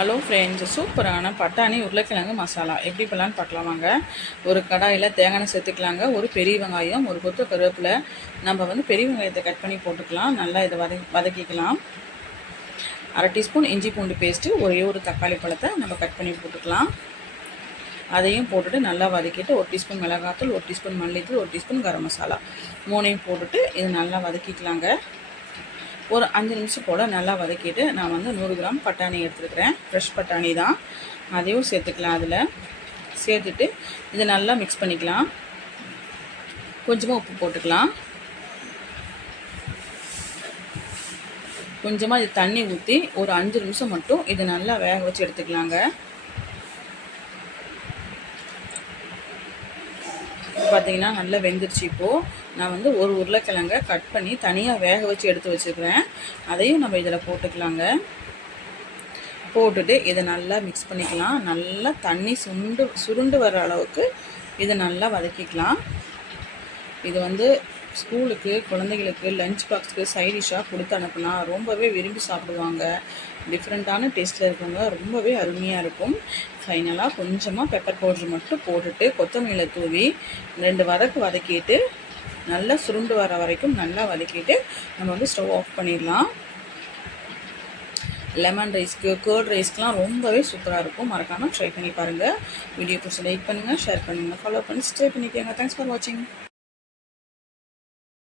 Hello friends, சூப்பரான பட்டாணி உருளைக்கிழங்கு மசாலா எப்படி பண்ணலான்னு பார்க்கலாமாங்க. ஒரு கடாயில் தேங்காய் எண்ணெய் சேர்த்துக்கலாங்க. ஒரு பெரிய வெங்காயம், ஒரு கொத்து கருவேப்பிலை. நம்ம பெரிய வெங்காயத்தை கட் பண்ணி போட்டுக்கலாம். நல்லா இதை வதக்கிக்கலாம். அரை டீஸ்பூன் இஞ்சி பூண்டு பேஸ்ட்டு, ஒரு தக்காளி பழத்தை நம்ம கட் பண்ணி போட்டுக்கலாம். அதையும் போட்டுட்டு நல்லா வதக்கிட்டு 1 டீஸ்பூன் மிளகாத்தூள், 1 டீஸ்பூன் மல்லித்தூள், 1 டீஸ்பூன் கரம் மசாலா மூணையும் போட்டுட்டு இதை நல்லா வதக்கிக்கலாங்க. ஒரு 5 நிமிஷம் போல் நல்லா வதக்கிட்டு நான் 100 கிராம் பட்டாணி எடுத்துருக்கிறேன். ஃப்ரெஷ் பட்டாணி தான். அதையும் சேர்த்துக்கலாம். அதில் சேர்த்துட்டு இதை நல்லா மிக்ஸ் பண்ணிக்கலாம். கொஞ்சமாக உப்பு போட்டுக்கலாம். கொஞ்சமாக இது தண்ணி ஊற்றி ஒரு 5 நிமிஷம் மட்டும் இதை நல்லா வேக வச்சு எடுத்துக்கலாங்க. பார்த்திங்கன்னா நல்லா வெந்துருச்சு. இப்போது நான் ஒரு உருளைக்கிழங்கை கட் பண்ணி தனியாக வேக வச்சு எடுத்து வச்சுக்கிறேன். அதையும் நம்ம இதில் போட்டுக்கலாங்க. போட்டுட்டு இதை நல்லா மிக்ஸ் பண்ணிக்கலாம். நல்லா தண்ணி சுருண்டு வர அளவுக்கு இதை நல்லா வதக்கிக்கலாம். இது ஸ்கூலுக்கு குழந்தைகளுக்கு லஞ்ச் பாக்ஸுக்கு சைடிஷாக கொடுத்து அனுப்புனா ரொம்பவே விரும்பி சாப்பிடுவாங்க. டிஃப்ரெண்ட்டான டேஸ்ட்டில் இருக்கவங்க ரொம்பவே அருமையாக இருக்கும். ஃபைனலாக கொஞ்சமாக பெப்பர் பவுடர் மட்டும் போட்டுட்டு கொத்தமல்லியில தூவி 2 வதக்கிட்டு நல்லா சுருண்டு வர வரைக்கும் நல்லா வதக்கிட்டு நம்ம ஸ்டவ் ஆஃப் பண்ணிடலாம். லெமன் ரைஸ்க்கு, கர்ட் ரைஸ்க்கெலாம் ரொம்பவே சூப்பராக இருக்கும். மறக்காமல் ட்ரை பண்ணி பாருங்கள். வீடியோ பிடிச்சி லைக் பண்ணுங்கள், ஷேர் பண்ணுங்கள், ஃபாலோ பண்ணி ஸ்டே பண்ணிக்கோங்க. தேங்க்ஸ் ஃபார் வாட்சிங்.